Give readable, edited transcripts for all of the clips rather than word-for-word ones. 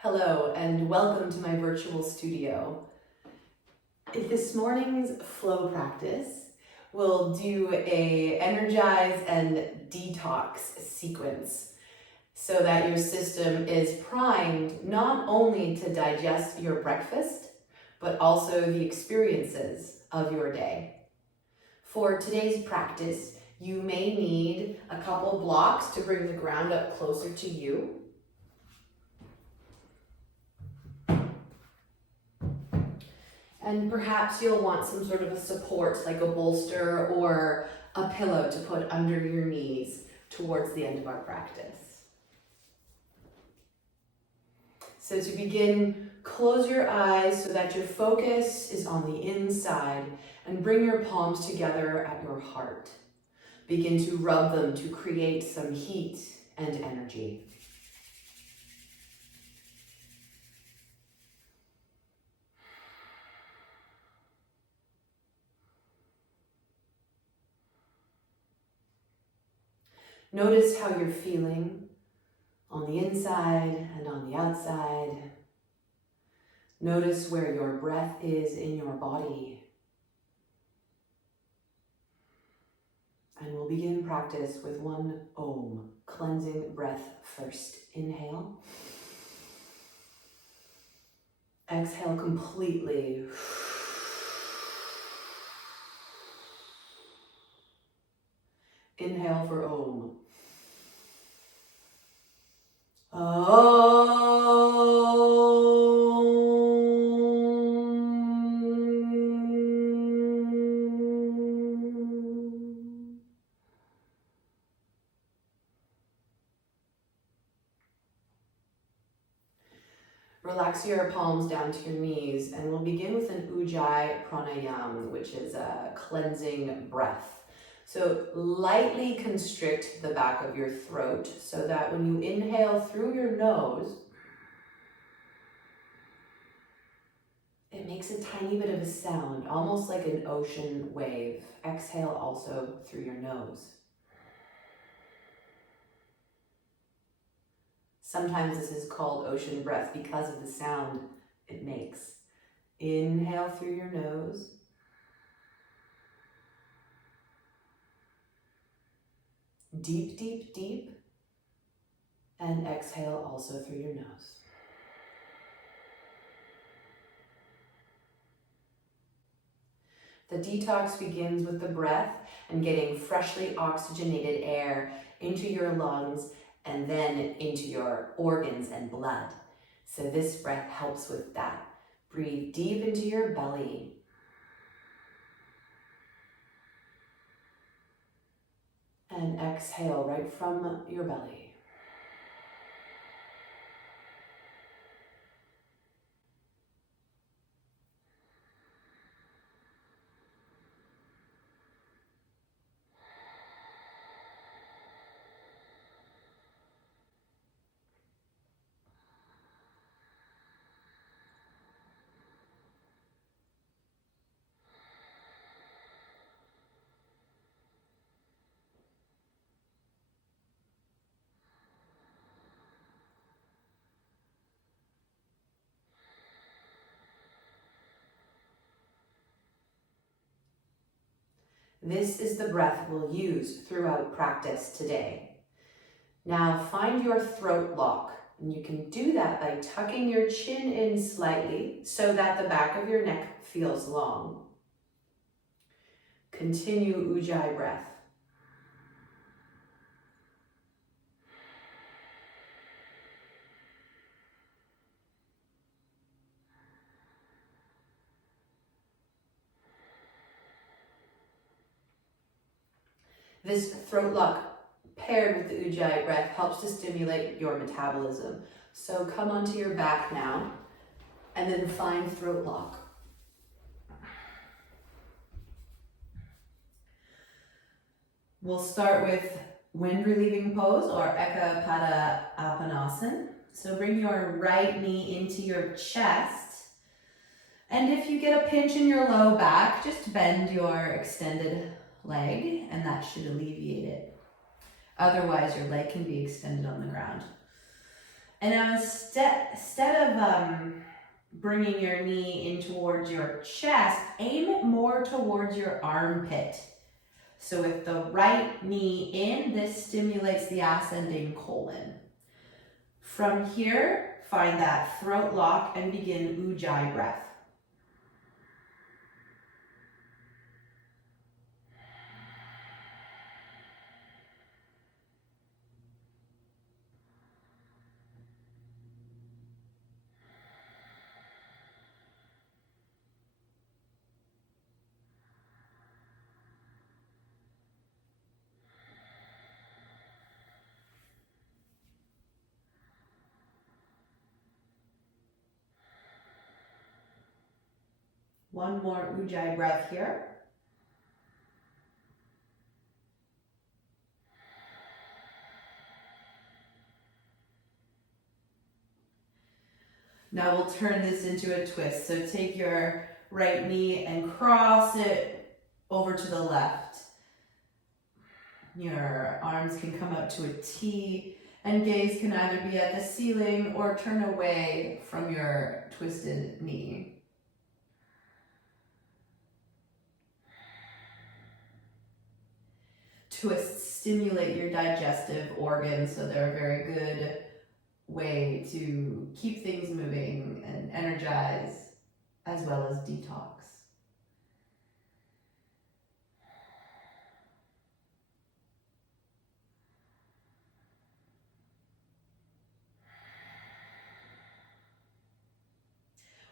Hello and welcome to my virtual studio. This morning's flow practice, we'll do a energize and detox sequence so that your system is primed not only to digest your breakfast, but also the experiences of your day. For today's practice, you may need a couple blocks to bring the ground up closer to you. And perhaps you'll want some sort of a support like a bolster or a pillow to put under your knees towards the end of our practice. So to begin, close your eyes so that your focus is on the inside and bring your palms together at your heart. Begin to rub them to create some heat and energy. Notice how you're feeling on the inside and on the outside. Notice where your breath is in your body. And we'll begin practice with one Om, cleansing breath first. Inhale. Exhale completely. Inhale for Om. Relax your palms down to your knees, and we'll begin with an ujjayi pranayama, which is a cleansing breath. So lightly constrict the back of your throat so that when you inhale through your nose, it makes a tiny bit of a sound, almost like an ocean wave. Exhale also through your nose. Sometimes this is called ocean breath because of the sound it makes. Inhale through your nose. Deep, deep, deep. And exhale also through your nose. The detox begins with the breath and getting freshly oxygenated air into your lungs and then into your organs and blood. So this breath helps with that. Breathe deep into your belly. And exhale right from your belly. This is the breath we'll use throughout practice today. Now find your throat lock, and you can do that by tucking your chin in slightly so that the back of your neck feels long. Continue ujjayi breath. This throat lock paired with the ujjayi breath helps to stimulate your metabolism. So come onto your back now and then find throat lock. We'll start with wind relieving pose or Ekapada Apanasana. So bring your right knee into your chest. And if you get a pinch in your low back, just bend your extended leg and that should alleviate it. Otherwise, your leg can be extended on the ground. And now instead of bringing your knee in towards your chest, aim it more towards your armpit. So with the right knee in, this stimulates the ascending colon. From here, find that throat lock and begin ujjayi breath. One more ujjayi breath here. Now we'll turn this into a twist. So take your right knee and cross it over to the left. Your arms can come out to a T, and gaze can either be at the ceiling or turn away from your twisted knee. Twists stimulate your digestive organs, so they're a very good way to keep things moving and energize, as well as detox.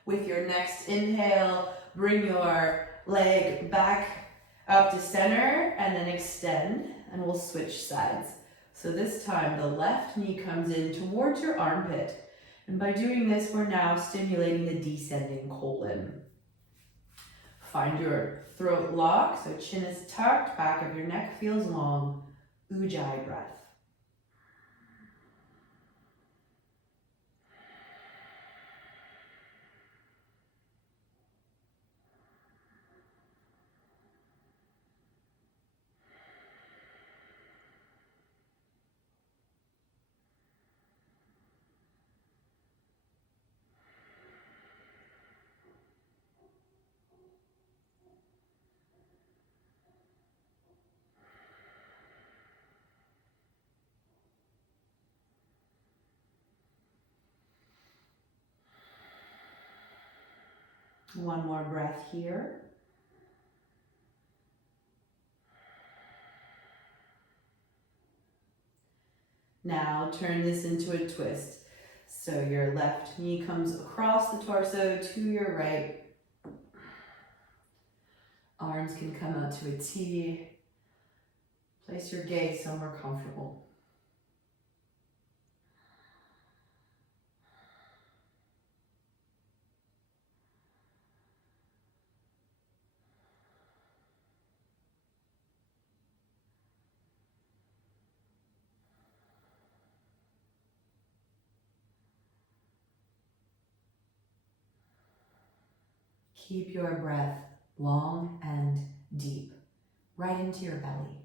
With your next inhale, bring your leg back up to center and then extend, and we'll switch sides. So this time the left knee comes in towards your armpit, and by doing this we're now stimulating the descending colon. Find your throat lock, so chin is tucked, back of your neck feels long. Ujjayi breath. One more breath here. Now turn this into a twist. So your left knee comes across the torso to your right. Arms can come out to a T. Place your gaze somewhere comfortable. Keep your breath long and deep, right into your belly.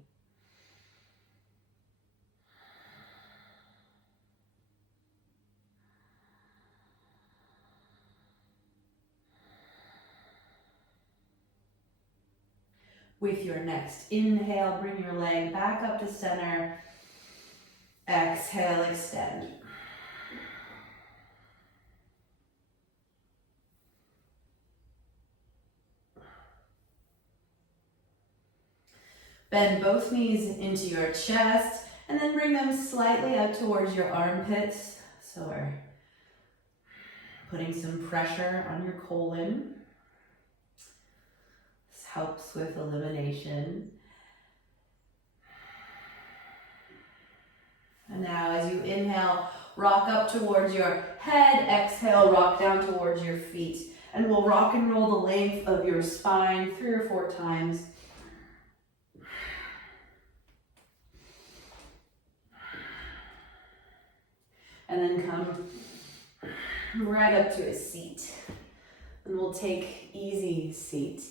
With your next inhale, bring your leg back up to center. Exhale, extend. Bend both knees into your chest and then bring them slightly out towards your armpits. So we're putting some pressure on your colon. This helps with elimination. And now as you inhale, rock up towards your head. Exhale, rock down towards your feet. And we'll rock and roll the length of your spine 3 or 4 times. And then come right up to a seat. And we'll take easy seat.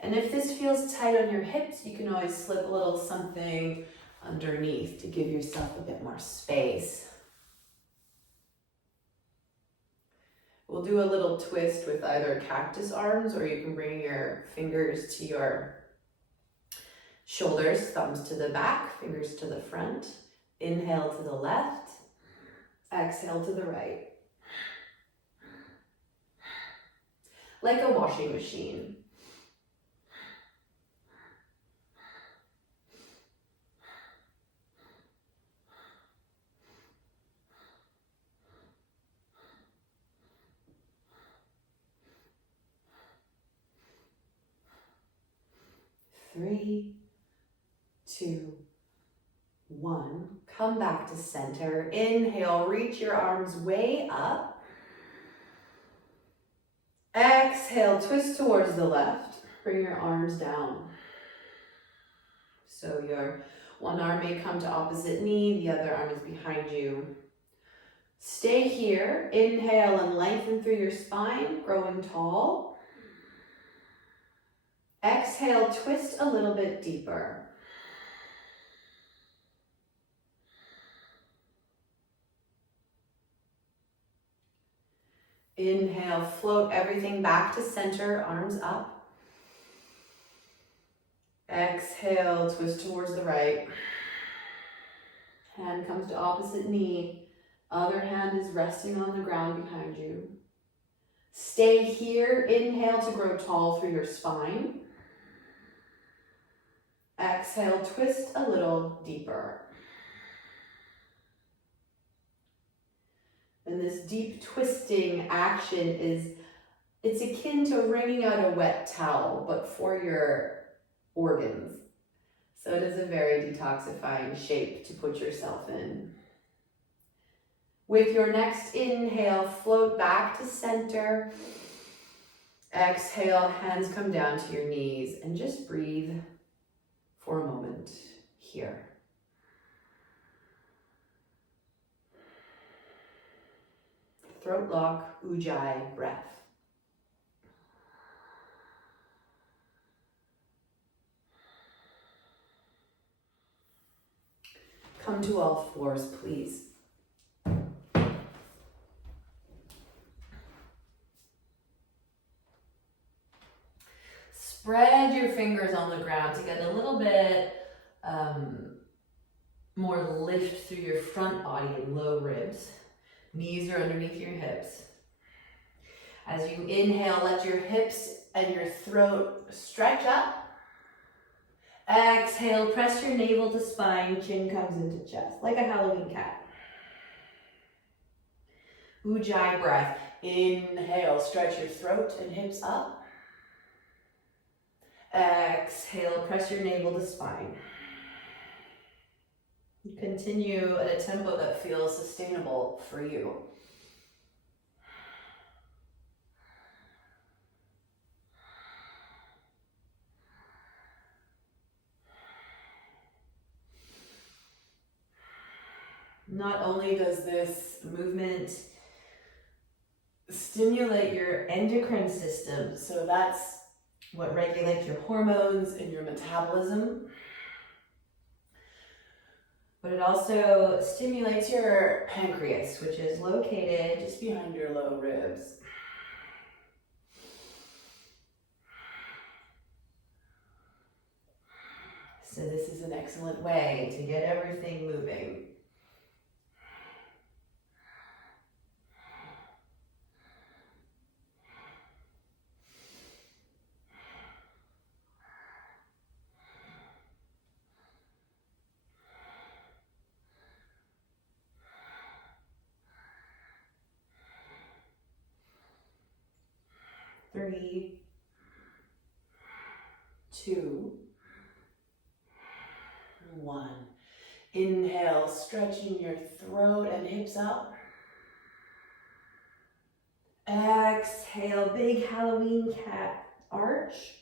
And if this feels tight on your hips, you can always slip a little something underneath to give yourself a bit more space. We'll do a little twist with either cactus arms, or you can bring your fingers to your shoulders, thumbs to the back, fingers to the front. Inhale to the left, exhale to the right. Like a washing machine. Three, two, one. Come back to center. Inhale, reach your arms way up. Exhale, twist towards the left. Bring your arms down. So your one arm may come to opposite knee, the other arm is behind you. Stay here. Inhale and lengthen through your spine, growing tall. Exhale, twist a little bit deeper. Inhale, float everything back to center, arms up. Exhale, twist towards the right. Hand comes to opposite knee. Other hand is resting on the ground behind you. Stay here. Inhale to grow tall through your spine. Exhale, twist a little deeper. And this deep twisting action it's akin to wringing out a wet towel, but for your organs. So it is a very detoxifying shape to put yourself in. With your next inhale, float back to center. Exhale, hands come down to your knees, and just breathe for a moment here. Throat lock, ujjayi breath. Come to all fours, please. Spread your fingers on the ground to get a little bit more lift through your front body and low ribs. Knees are underneath your hips. As you inhale, let your hips and your throat stretch up. Exhale, press your navel to spine, chin comes into chest, like a Halloween cat. Ujjayi breath. Inhale, stretch your throat and hips up. Exhale, press your navel to spine. Continue at a tempo that feels sustainable for you. Not only does this movement stimulate your endocrine system, so that's what regulates your hormones and your metabolism, but it also stimulates your pancreas, which is located just behind your low ribs. So this is an excellent way to get everything moving. Three, two, one. Inhale, stretching your throat and hips up. Exhale, big Halloween cat arch.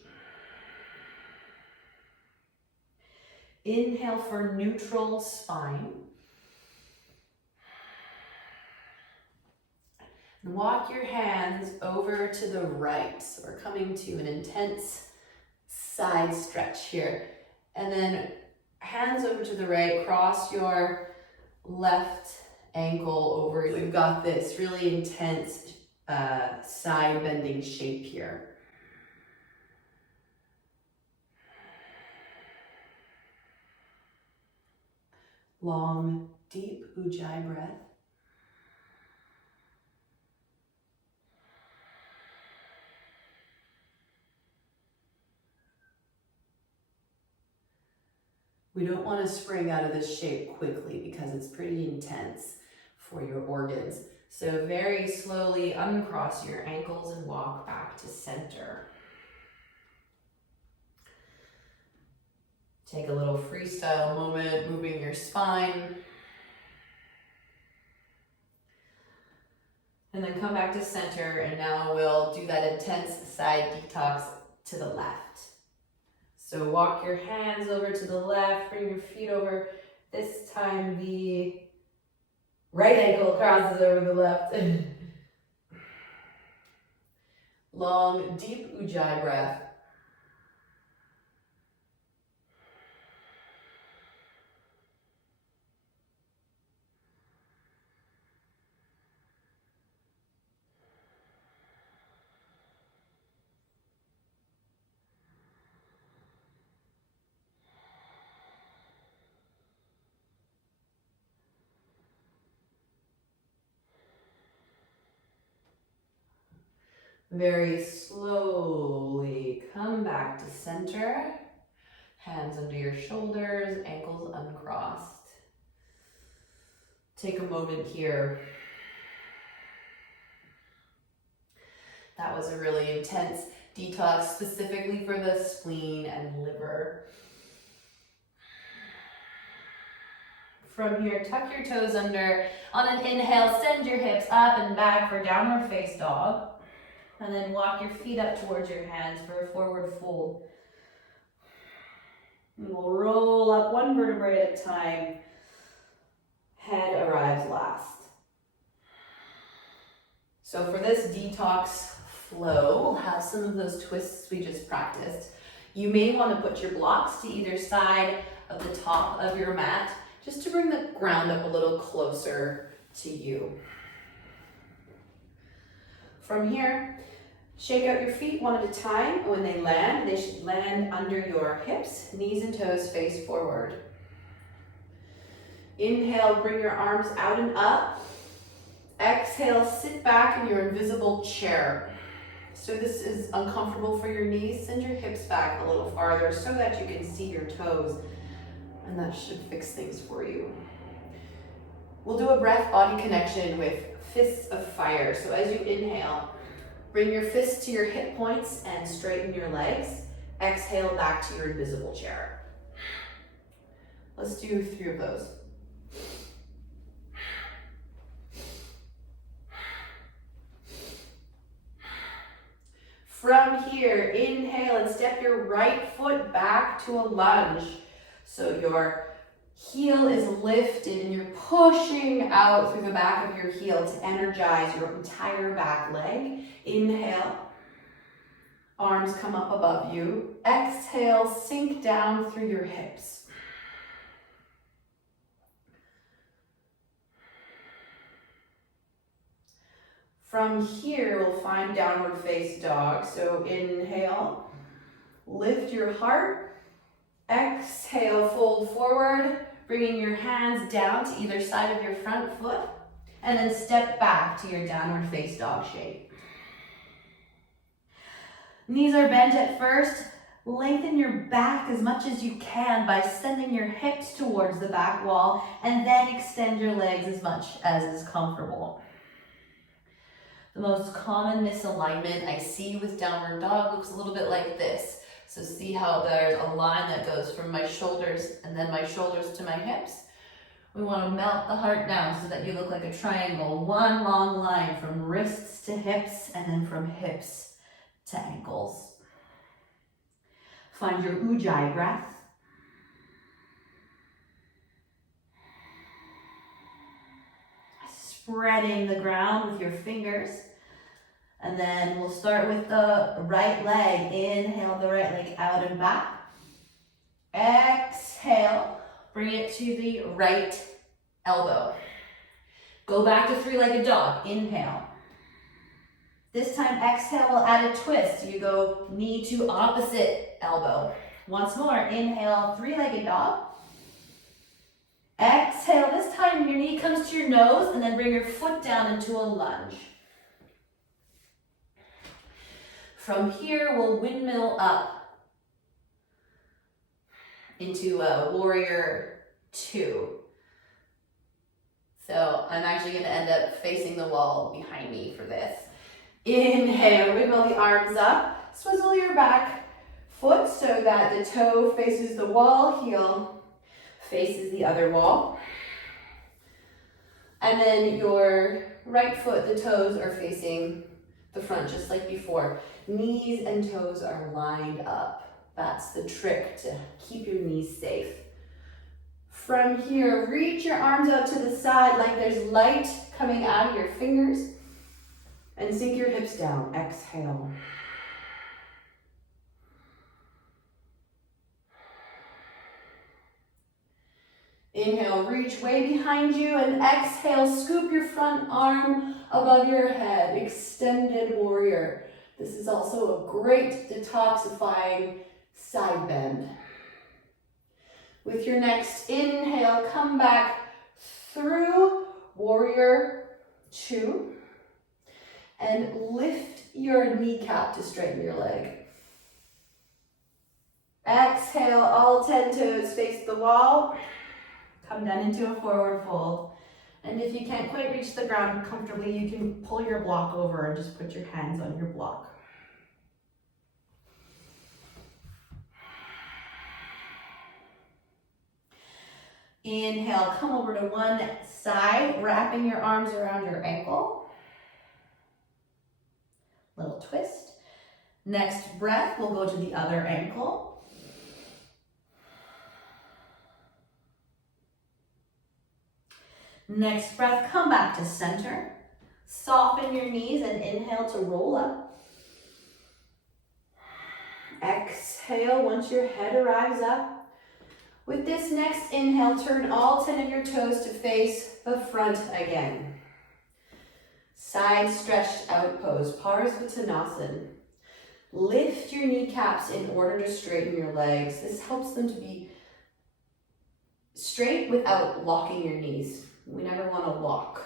Inhale for neutral spine. And walk your hands over to the right. So we're coming to an intense side stretch here. And then hands over to the right, cross your left ankle over. We've got this really intense side bending shape here. Long, deep ujjayi breath. We don't want to spring out of this shape quickly because it's pretty intense for your organs. So very slowly uncross your ankles and walk back to center. Take a little freestyle moment, moving your spine. And then come back to center, and now we'll do that intense side detox to the left. So walk your hands over to the left, bring your feet over. This time the right ankle crosses over the left. Long, deep ujjayi breath. Very slowly come back to center. Hands under your shoulders, ankles uncrossed. Take a moment here. That was a really intense detox specifically for the spleen and liver. From here, tuck your toes under. On an inhale, send your hips up and back for downward face dog. And then walk your feet up towards your hands for a forward fold. And we'll roll up one vertebrae at a time. Head arrives last. So for this detox flow, we'll have some of those twists we just practiced. You may want to put your blocks to either side of the top of your mat, just to bring the ground up a little closer to you. From here, shake out your feet one at a time. When they land, they should land under your hips, knees and toes face forward. Inhale, bring your arms out and up. Exhale, sit back in your invisible chair. So this is uncomfortable for your knees. Send your hips back a little farther so that you can see your toes. And that should fix things for you. We'll do a breath-body connection with fists of fire. So as you inhale, bring your fists to your hip points and straighten your legs. Exhale back to your invisible chair. Let's do 3 of those. From here, inhale and step your right foot back to a lunge. So your heel is lifted and you're pushing out through the back of your heel to energize your entire back leg. Inhale, arms come up above you. Exhale, sink down through your hips. From here, we'll find downward face dog. So inhale, lift your heart. Exhale, fold forward, bringing your hands down to either side of your front foot, and then step back to your downward face dog shape. Knees are bent at first. Lengthen your back as much as you can by sending your hips towards the back wall, and then extend your legs as much as is comfortable. The most common misalignment I see with downward dog looks a little bit like this. So see how there's a line that goes from my shoulders and then my shoulders to my hips? We want to melt the heart down so that you look like a triangle. One long line from wrists to hips and then from hips to ankles. Find your ujjayi breath. Spreading the ground with your fingers. And then we'll start with the right leg. Inhale the right leg out and back. Exhale, bring it to the right elbow. Go back to 3-legged dog. Inhale. This time, exhale, we'll add a twist. So you go knee to opposite elbow. Once more, inhale, three-legged dog. Exhale, this time your knee comes to your nose and then bring your foot down into a lunge. From here, we'll windmill up into a warrior two. So I'm actually going to end up facing the wall behind me for this. Inhale, wiggle the arms up, swizzle your back foot so that the toe faces the wall, heel faces the other wall. And then your right foot, the toes are facing the front just like before. Knees and toes are lined up. That's the trick to keep your knees safe. From here, reach your arms out to the side like there's light coming out of your fingers. And sink your hips down. Exhale. Inhale, reach way behind you, and exhale, scoop your front arm above your head. Extended warrior. This is also a great detoxifying side bend. With your next inhale, come back through warrior two. And lift your kneecap to straighten your leg. Exhale, all 10 toes face the wall. Come down into a forward fold. And if you can't quite reach the ground comfortably, you can pull your block over and just put your hands on your block. Inhale, come over to one side, wrapping your arms around your ankle. Little twist. Next breath, we'll go to the other ankle. Next breath, come back to center. Soften your knees and inhale to roll up. Exhale once your head arrives up. With this next inhale, turn all 10 of your toes to face the front again. Side stretched out pose, Parsvottanasana. Lift your kneecaps in order to straighten your legs. This helps them to be straight without locking your knees. We never want to lock.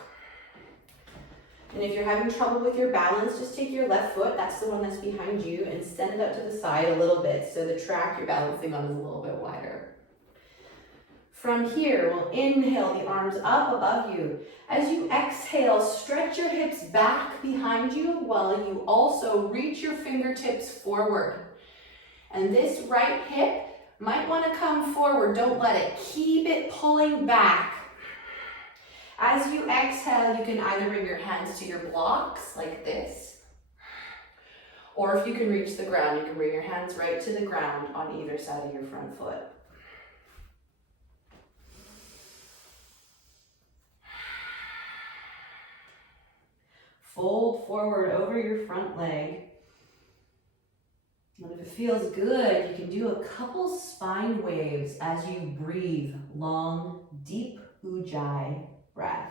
And if you're having trouble with your balance, just take your left foot, that's the one that's behind you, and send it out to the side a little bit so the track you're balancing on is a little bit wider. From here, we'll inhale the arms up above you. As you exhale, stretch your hips back behind you while you also reach your fingertips forward. And this right hip might want to come forward. Don't let it. Keep it pulling back. As you exhale, you can either bring your hands to your blocks like this, or if you can reach the ground, you can bring your hands right to the ground on either side of your front foot. Fold forward over your front leg. And if it feels good, you can do a couple spine waves as you breathe. Long, deep ujjayi breath.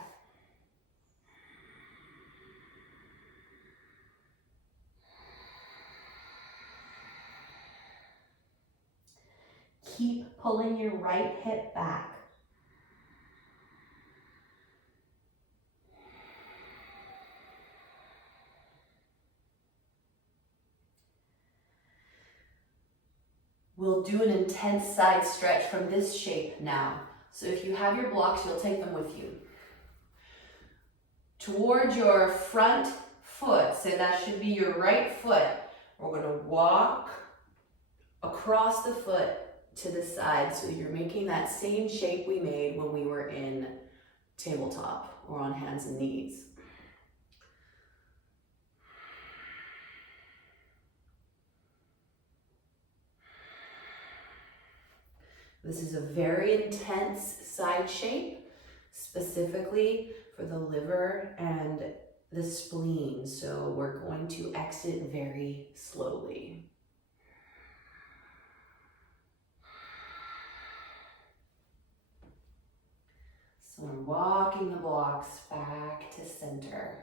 Keep pulling your right hip back. We'll do an intense side stretch from this shape now. So if you have your blocks, you'll take them with you. Towards your front foot, so that should be your right foot, we're going to walk across the foot to the side. So you're making that same shape we made when we were in tabletop or on hands and knees. This is a very intense side shape, specifically for the liver and the spleen. So we're going to exit very slowly. So we're walking the blocks back to center.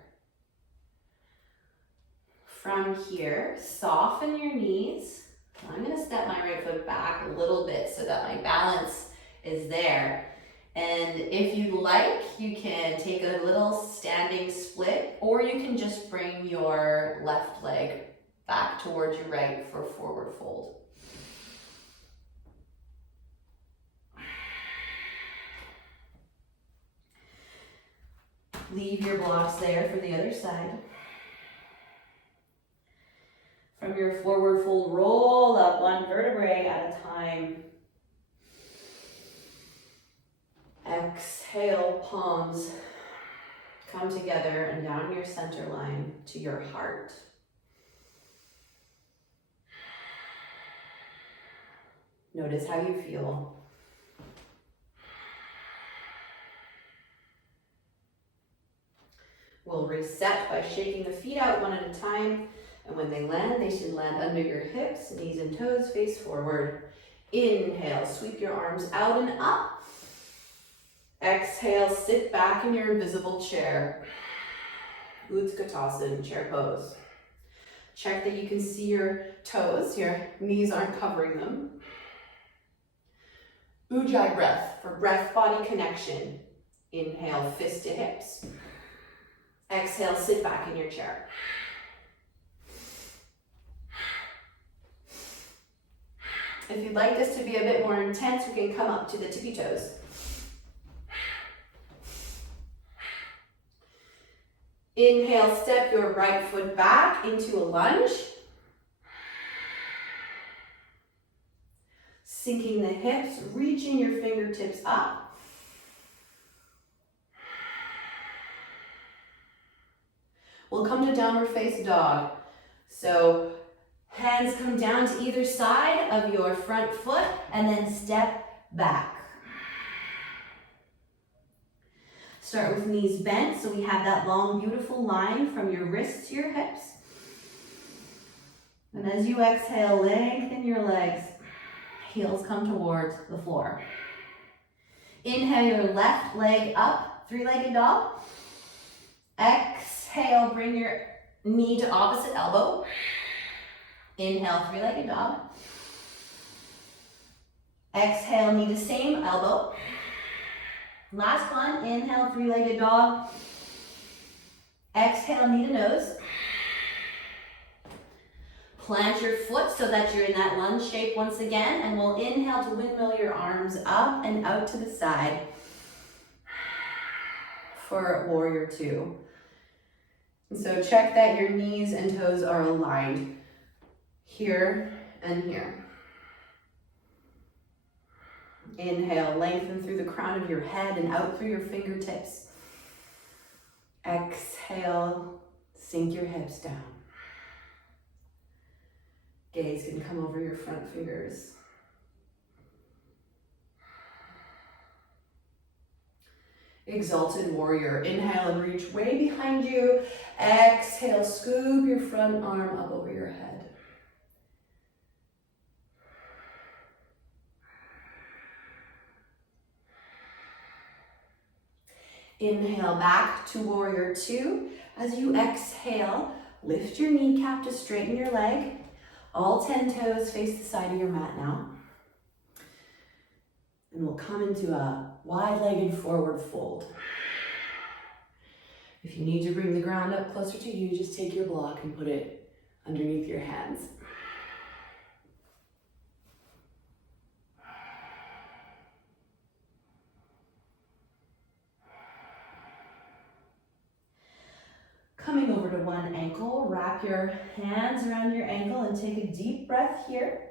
From here, soften your knees. I'm gonna step my right foot back a little bit so that my balance is there. And if you like, you can take a little standing split, or you can just bring your left leg back towards your right for forward fold. Leave your blocks there for the other side. From your forward fold, roll up one vertebrae at a time. Exhale, palms come together and down your center line to your heart. Notice how you feel. We'll reset by shaking the feet out one at a time. And when they land, they should land under your hips, knees and toes face forward. Inhale, sweep your arms out and up. Exhale, sit back in your invisible chair. Utkatasana, chair pose. Check that you can see your toes, your knees aren't covering them. Ujjayi breath for breath-body connection. Inhale, fist to hips. Exhale, sit back in your chair. If you'd like this to be a bit more intense, we can come up to the tippy toes. Inhale, step your right foot back into a lunge. Sinking the hips, reaching your fingertips up. We'll come to downward face dog. So hands come down to either side of your front foot and then step back. Start with knees bent so we have that long, beautiful line from your wrists to your hips. And as you exhale, lengthen your legs. Heels come towards the floor. Inhale your left leg up, three-legged dog. Exhale, bring your knee to opposite elbow. Inhale, three-legged dog. Exhale, knee to same elbow. Last one, inhale, three-legged dog. Exhale, knee to nose. Plant your foot so that you're in that lunge shape once again, and we'll inhale to windmill your arms up and out to the side for warrior two. And so check that your knees and toes are aligned here and here. Inhale, lengthen through the crown of your head and out through your fingertips. Exhale, sink your hips down. Gaze can come over your front fingers. Exalted warrior. Inhale and reach way behind you. Exhale, scoop your front arm up over your head. Inhale back to warrior two. As you exhale, lift your kneecap to straighten your leg. All 10 toes face the side of your mat now. And we'll come into a wide-legged forward fold. If you need to bring the ground up closer to you, just take your block and put it underneath your hands. Coming over to one ankle, wrap your hands around your ankle and take a deep breath here.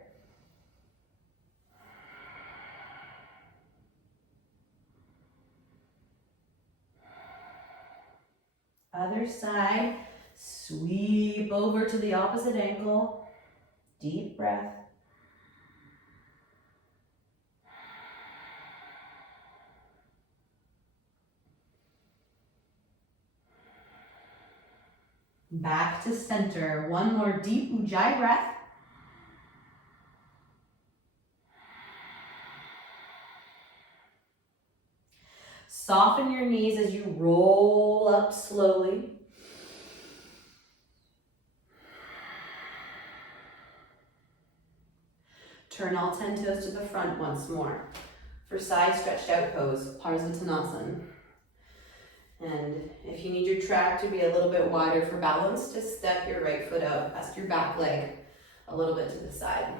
Other side, sweep over to the opposite ankle, deep breath. Back to center. One more deep ujjayi breath. Soften your knees as you roll up slowly. Turn all 10 toes to the front once more. For side stretched out pose, Parsvottanasana. And if you need your track to be a little bit wider for balance, just step your right foot out past your back leg a little bit to the side.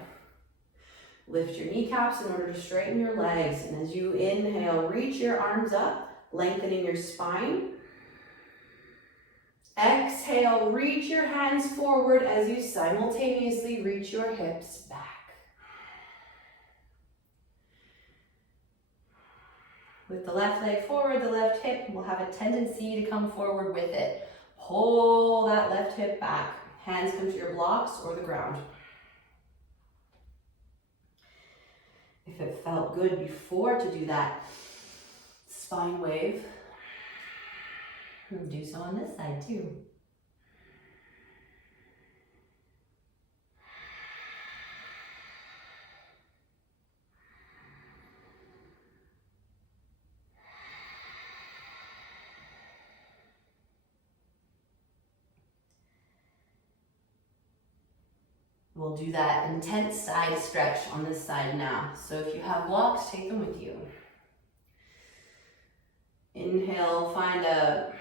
Lift your kneecaps in order to straighten your legs. And as you inhale, reach your arms up, lengthening your spine. Exhale, reach your hands forward as you simultaneously reach your hips back. With the left leg forward, the left hip will have a tendency to come forward with it. Pull that left hip back. Hands come to your blocks or the ground. If it felt good before to do that spine wave, do so on this side too. We'll do that intense side stretch on this side now. So if you have blocks, take them with you. Inhale, find a,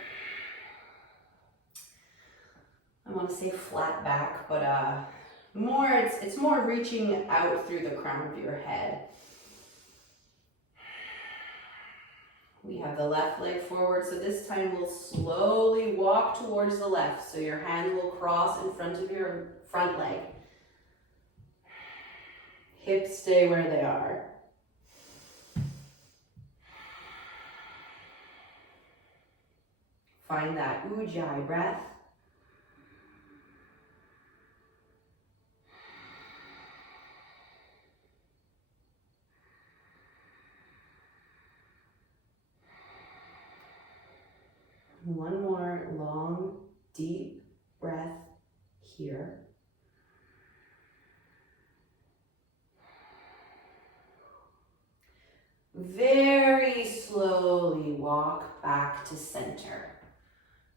I want to say flat back, but it's more reaching out through the crown of your head. We have the left leg forward, so this time we'll slowly walk towards the left. So your hand will cross in front of your front leg. Hips stay where they are. Find that ujjayi breath. One more long, deep breath here. Very slowly walk back to center.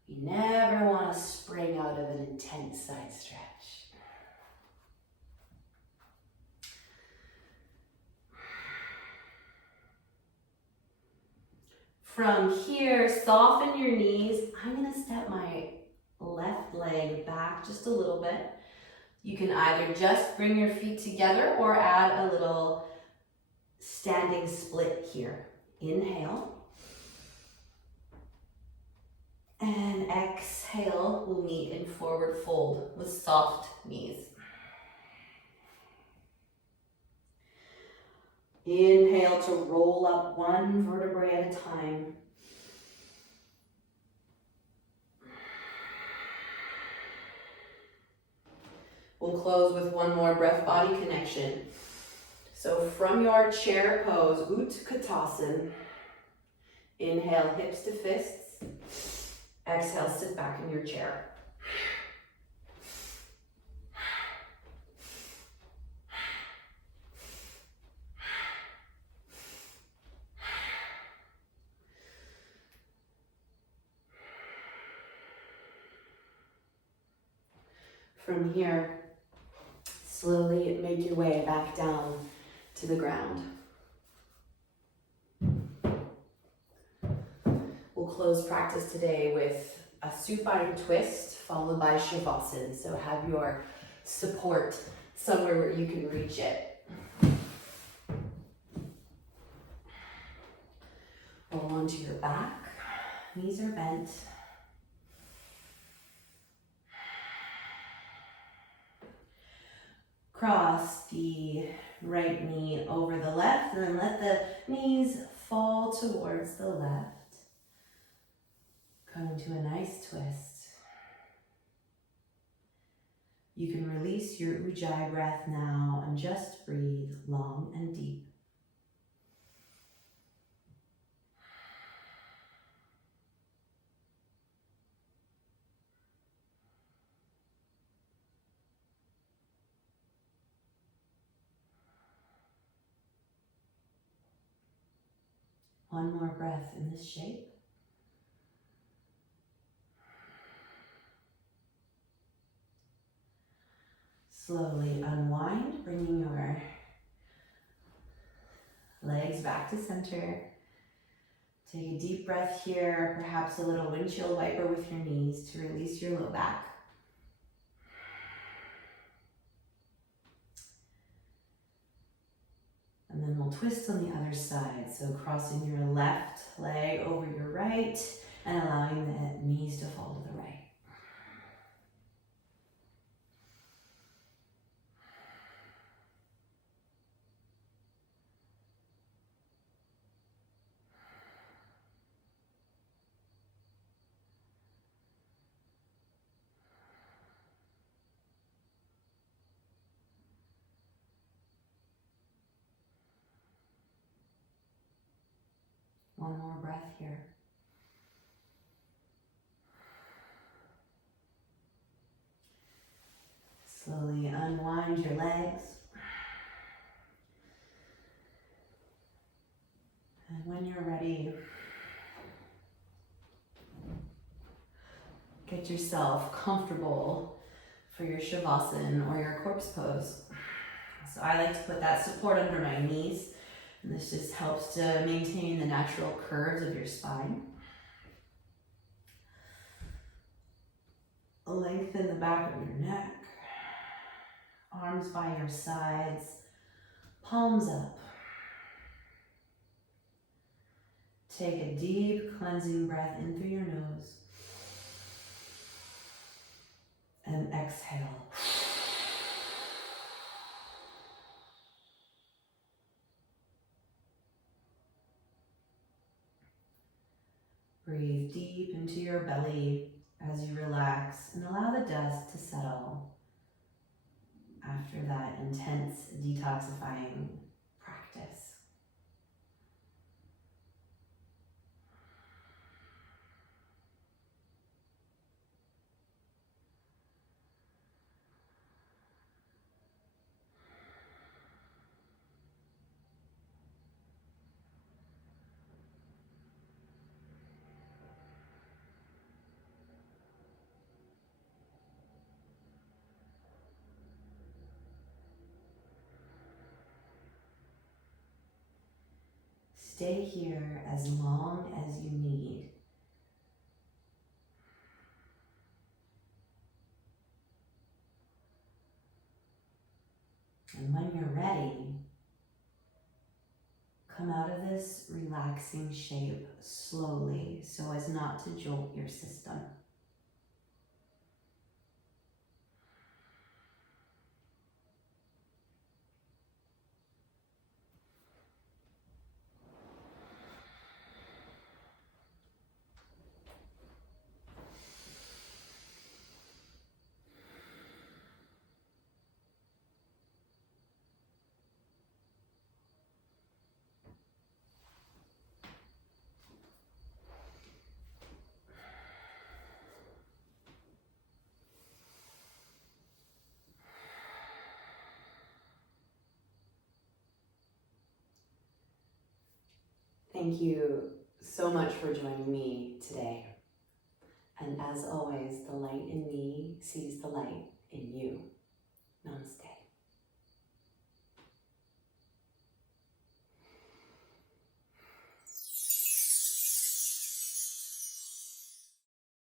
You never want to spring out of an intense side stretch. From here, soften your knees. I'm going to step my left leg back just a little bit. You can either just bring your feet together or add a little standing split here. Inhale. And exhale, we'll meet in forward fold with soft knees. Inhale to roll up one vertebrae at a time. We'll close with one more breath-body connection. So from your chair pose, Utkatasana, inhale, hips to fists. Exhale, sit back in your chair. From here, slowly make your way back down to the ground. We'll close practice today with a supine twist followed by Shavasana. So have your support somewhere where you can reach it. Roll onto your back, knees are bent. Cross the right knee over the left and then let the knees fall towards the left. Come into a nice twist. You can release your ujjayi breath now and just breathe long and deep. One more breath in this shape. Slowly unwind, bringing your legs back to center. Take a deep breath here, perhaps a little windshield wiper with your knees to release your low back. And then we'll twist on the other side. So crossing your left leg over your right and allowing the knees to fall to the right. One more breath here. Slowly unwind your legs. And when you're ready, get yourself comfortable for your shavasana or your corpse pose. So I like to put that support under my knees. And this just helps to maintain the natural curves of your spine. Lengthen the back of your neck. Arms by your sides. Palms up. Take a deep cleansing breath in through your nose. And exhale. Breathe deep into your belly as you relax and allow the dust to settle after that intense detoxifying practice. Stay here as long as you need. And when you're ready, come out of this relaxing shape slowly so as not to jolt your system. Thank you so much for joining me today. And as always, the light in me sees the light.